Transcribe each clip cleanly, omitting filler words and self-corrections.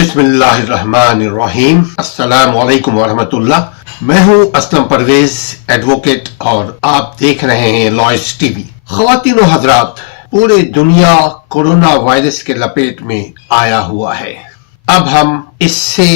बिस्मिल्लाहिर्रहमानिर्रहीम। अस्सलाम वालेकुम वरहमतुल्लाह। मैं हूं असलम परवेज, एडवोकेट, और आप देख रहे हैं लॉयर्स टीवी। ख़वातीन व हज़रात, पूरे दुनिया कोरोना वायरस के लपेट में आया हुआ है। अब हम इससे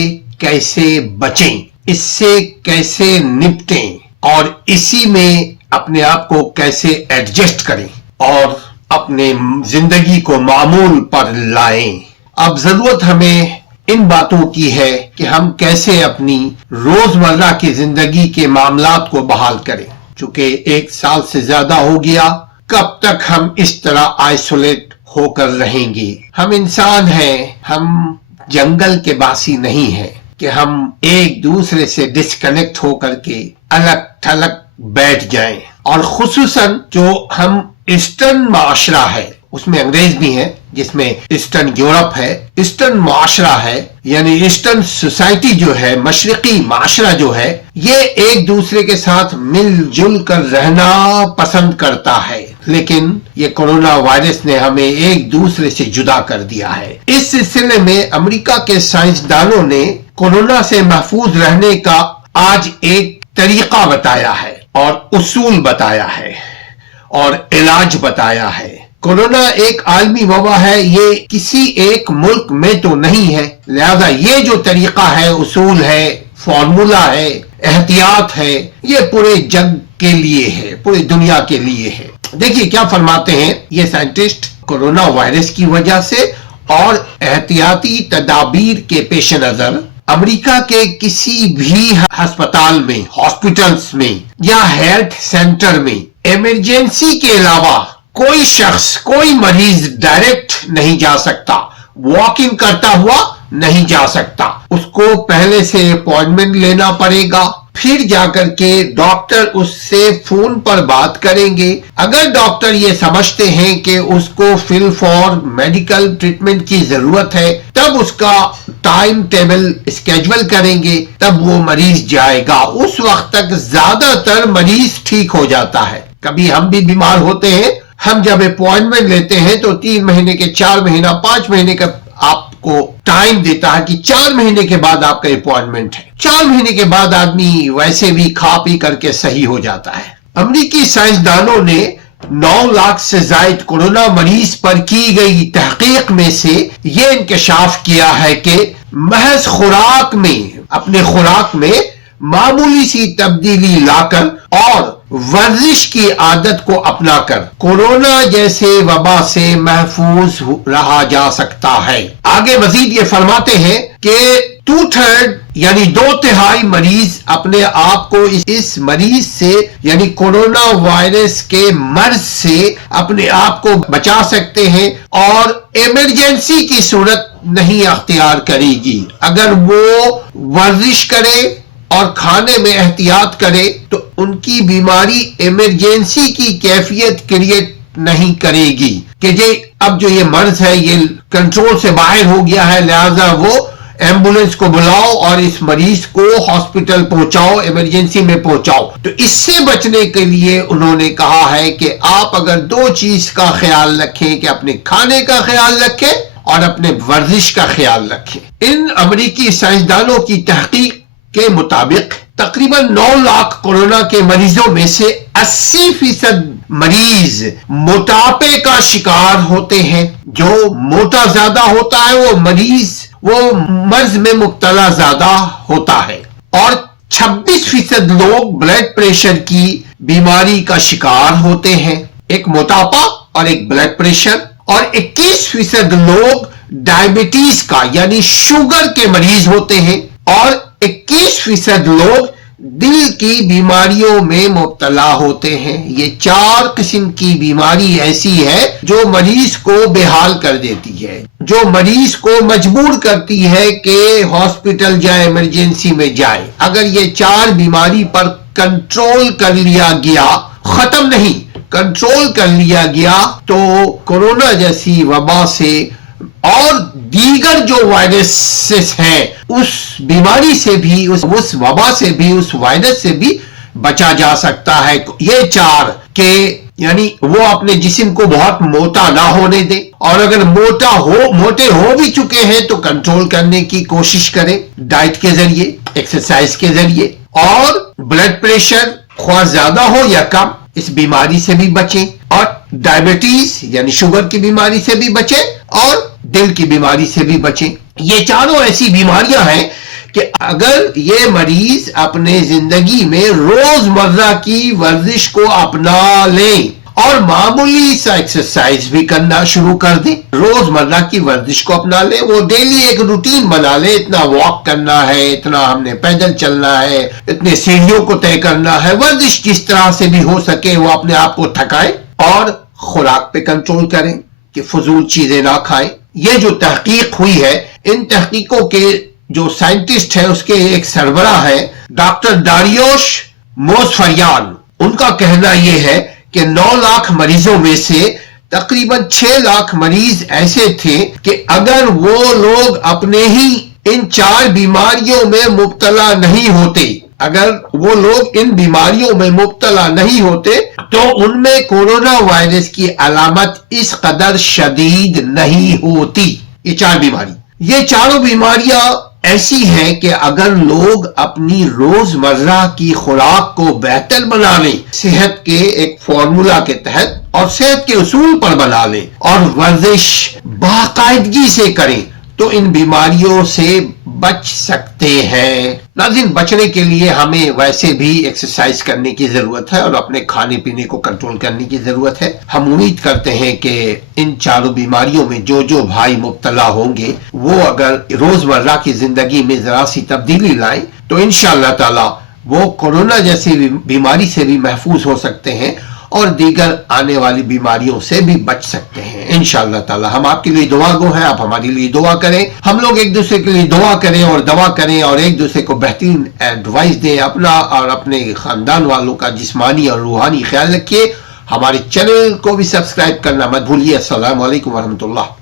कैसे बचें, इससे कैसे निपटें और इसी में अपने आप को कैसे एडजस्ट करें और अपने जिंदगी को मामूल पर लाएं। अब जरूरत हमें इन बातों की है कि हम कैसे अपनी रोजमर्रा की जिंदगी के मामलात को बहाल करें। चूंकि 1 साल से ज्यादा हो गया, कब तक हम इस तरह आइसोलेट होकर रहेंगे। हम इंसान हैं, हम जंगल के बासी नहीं हैं कि हम एक दूसरे से डिस्कनेक्ट होकर के अलग थलग बैठ जाएं। और खुसूसन जो हम ईस्टर्न माशरा है, उसमें अंग्रेज भी है, जिसमें ईस्टर्न यूरोप है, ईस्टर्न माशरा है, यानी ईस्टर्न सोसाइटी जो है, मशरकी माशरा जो है, ये एक दूसरे के साथ मिलजुल कर रहना पसंद करता है। लेकिन ये कोरोना वायरस ने हमें एक दूसरे से जुदा कर दिया है। इस सिलसिले में अमेरिका के साइंसदानों ने कोरोना से महफूज रहने का आज एक तरीका बताया है और उसूल बताया है और इलाज बताया है। कोरोना एक आलमी वबा है, ये किसी एक मुल्क में तो नहीं है, लिहाजा ये जो तरीका है, उसूल है, फॉर्मूला है, एहतियात है, ये पूरे जग के लिए है, पूरी दुनिया के लिए है। देखिए क्या फरमाते हैं ये साइंटिस्ट। कोरोना वायरस की वजह से और एहतियाती तदाबीर के पेश नजर अमेरिका के किसी भी अस्पताल में, हॉस्पिटल्स में या हेल्थ सेंटर में इमरजेंसी के अलावा कोई शख्स, कोई मरीज डायरेक्ट नहीं जा सकता, वॉक इन करता हुआ नहीं जा सकता। उसको पहले से अपॉइंटमेंट लेना पड़ेगा, फिर जाकर के डॉक्टर उससे फोन पर बात करेंगे। अगर डॉक्टर ये समझते हैं कि उसको फिल फॉर मेडिकल ट्रीटमेंट की जरूरत है, तब उसका टाइम टेबल स्केड्यूल करेंगे, तब वो मरीज जाएगा। उस वक्त तक ज्यादातर मरीज ठीक हो जाता है। कभी हम भी बीमार होते हैं, हम जब अपॉइंटमेंट लेते हैं तो 3 महीने के, 4 महीना, 5 महीने का आपको टाइम देता है कि 4 महीने के बाद आपका अपॉइंटमेंट है। 4 महीने के बाद आदमी वैसे भी खा पी करके सही हो जाता है। अमेरिकी साइंसदानों ने 9 लाख से ज्यादा कोरोना मरीज पर की गई तहकीक में से यह इंकशाफ किया है कि महज खुराक में, अपने खुराक में मामूली सी तब्दीली लाकर और वर्जिश की आदत को अपनाकर कोरोना जैसे वबा से महफूज रहा जा सकता है। आगे मजीद ये फरमाते हैं कि 2/3 यानी 2/3 मरीज अपने आप को इस मरीज से, यानी कोरोना वायरस के मर्ज से अपने आप को बचा सकते हैं और इमरजेंसी की सूरत नहीं अख्तियार करेगी। अगर वो वर्जिश करे और खाने में एहतियात करे तो उनकी बीमारी इमरजेंसी की कैफियत क्रिएट नहीं करेगी कि जे अब जो ये मर्ज है ये कंट्रोल से बाहर हो गया है, लिहाजा वो एम्बुलेंस को बुलाओ और इस मरीज को हॉस्पिटल पहुंचाओ, इमरजेंसी में पहुंचाओ। तो इससे बचने के लिए उन्होंने कहा है कि आप अगर 2 चीज का ख्याल रखें, कि अपने खाने का ख्याल रखें और अपने वर्जिश का ख्याल रखें। इन अमेरिकी साइंसदानों की तहकीक के मुताबिक तकरीबन 9 लाख कोरोना के मरीजों में से 80% मरीज मोटापे का शिकार होते हैं। जो मोटा ज्यादा होता है वो मरीज, वो मर्ज में मुब्तला ज्यादा होता है। और 26% लोग ब्लड प्रेशर की बीमारी का शिकार होते हैं, एक मोटापा और एक ब्लड प्रेशर। और 21% लोग डायबिटीज का यानी शुगर के मरीज होते हैं और 21% लोग दिल की बीमारियों में मुब्तला होते हैं। ये 4 किस्म की बीमारी ऐसी है जो मरीज को बेहाल कर देती है, जो मरीज को मजबूर करती है कि हॉस्पिटल जाए, इमरजेंसी में जाए। अगर ये 4 बीमारी पर कंट्रोल कर लिया गया, खत्म नहीं, कंट्रोल कर लिया गया, तो कोरोना जैसी वबा से और दीगर जो वायरसेस हैं उस बीमारी से भी, उस वबा से भी, उस वायरस से भी बचा जा सकता है। ये 4 के یعنی وہ اپنے جسم کو بہت موٹا نہ ہونے دے، اور اگر موٹے ہو بھی چکے ہیں تو کنٹرول کرنے کی کوشش کریں ڈائٹ کے ذریعے، ایکسرسائز کے ذریعے، اور بلڈ پریشر خواہ زیادہ ہو یا کم اس بیماری سے بھی بچیں، اور ڈائبٹیز یعنی شوگر کی بیماری سے بھی بچیں، اور دل کی بیماری سے بھی بچیں۔ یہ چاروں ایسی بیماریاں ہیں کہ اگر یہ مریض اپنے زندگی میں روزمرہ کی ورزش کو اپنا لیں اور معمولی سا ایکسرسائز بھی کرنا شروع کر دیں، روزمرہ کی ورزش کو اپنا لیں، وہ ڈیلی ایک روٹین بنا لیں، اتنا واک کرنا ہے، اتنا ہم نے پیدل چلنا ہے، اتنے سیڑھیوں کو طے کرنا ہے، ورزش جس طرح سے بھی ہو سکے وہ اپنے آپ کو تھکائیں، اور خوراک پہ کنٹرول کریں کہ فضول چیزیں نہ کھائیں۔ یہ جو تحقیق ہوئی ہے، ان تحقیقوں کے جو سائنٹسٹ ہے اس کے ایک سربراہ ہے ڈاکٹر داریوش موسفریان، ان کا کہنا یہ ہے کہ 9 لاکھ مریضوں میں سے تقریباً 6 لاکھ مریض ایسے تھے کہ اگر وہ لوگ اپنے ہی ان 4 بیماریوں میں مبتلا نہیں ہوتے، اگر وہ لوگ ان بیماریوں میں مبتلا نہیں ہوتے تو ان میں کورونا وائرس کی علامت اس قدر شدید نہیں ہوتی۔ یہ چاروں بیماریاں ایسی ہیں کہ اگر لوگ اپنی روزمرہ کی خوراک کو بہتر بنا لیں، صحت کے ایک فارمولا کے تحت اور صحت کے اصول پر بنا لیں، اور ورزش باقاعدگی سے کریں، تو ان بیماریوں سے بچ سکتے ہیں۔ ناظرین، بچنے کے لیے ہمیں ویسے بھی ایکسرسائز کرنے کی ضرورت ہے اور اپنے کھانے پینے کو کنٹرول کرنے کی ضرورت ہے۔ ہم امید کرتے ہیں کہ ان چاروں بیماریوں میں جو بھائی مبتلا ہوں گے وہ اگر روزمرہ کی زندگی میں ذرا سی تبدیلی لائیں تو انشاءاللہ تعالی وہ کورونا جیسی بیماری سے بھی محفوظ ہو سکتے ہیں اور دیگر آنے والی بیماریوں سے بھی بچ سکتے ہیں انشاءاللہ تعالی۔ ہم آپ کے لیے دعا گو ہیں، آپ ہمارے لیے دعا کریں، ہم لوگ ایک دوسرے کے لیے دعا کریں اور دعا کریں، اور ایک دوسرے کو بہترین ایڈوائس دیں، اپنا اور اپنے خاندان والوں کا جسمانی اور روحانی خیال رکھیے۔ ہمارے چینل کو بھی سبسکرائب کرنا مت بھولیے۔ السلام علیکم ورحمۃ اللہ۔